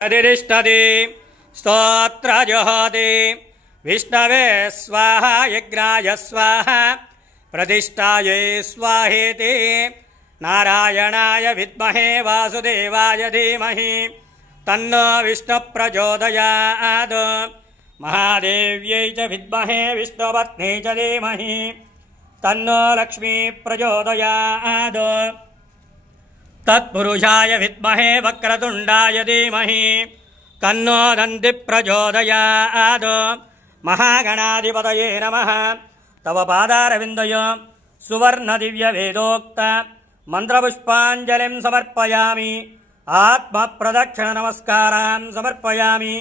अधिष्ठति स्तोत्रजुहोति विष्णवे स्वाहा यज्ञाय स्वाहा प्रतिष्ठायै स्वाहेति नारायणाय विद्महे वासुदेवाय धीमहि तन्नो विष्णु प्रचोदयात् महादेव्यै च विद्महे विष्णुपत्न्यै च धीमहि तन्नो लक्ष्मी प्रचोदयात् तत्पुरुषाय विद्महे वक्रतुण्डाय धीमहि तन्नो दन्ति प्रचोदयात् महागणाधिपतये नमः। तव पादारविन्दयो सुवर्णदिव्यवेदोक्त मन्त्रपुष्पाञ्जलिं समर्पयामि। आत्मप्रदक्षिणनमस्कारान् समर्पयामि।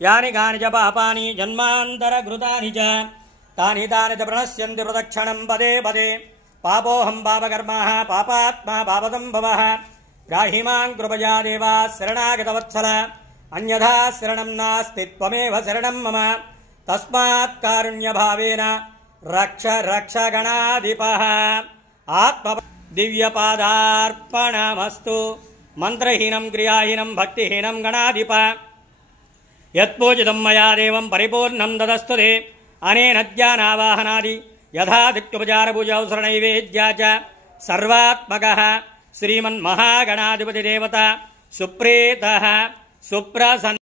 यानि कानि च पापानि जन्मान्तरकृतानि च तानि तानि च प्रणश्यन्ति प्रदक्षिणं पदे पदे। पापोऽहं पापकर्मः पापात्मा पापसम्भवः राहि मां कृपया देवा शरणागतवत्सल अन्यथा शरणं नास्ति त्वमेव शरणं मम तस्मात् कारुण्यभावेन रक्ष रक्ष गणाधिपः। आत्म दिव्यपादार्पणमस्तु। मन्त्रहीनं क्रियाहीनं भक्तिहीनं गणाधिप यत्पूजितं मया देवं परिपूर्णं ददस्तु ते। अनेन ज्ञानावाहनादि यथादित्योपचारपूजावसरनैवेद्या च सर्वात्मकः श्रीमन्महागणाधिपतिदेवता सुप्रीतः सुप्रसन्न।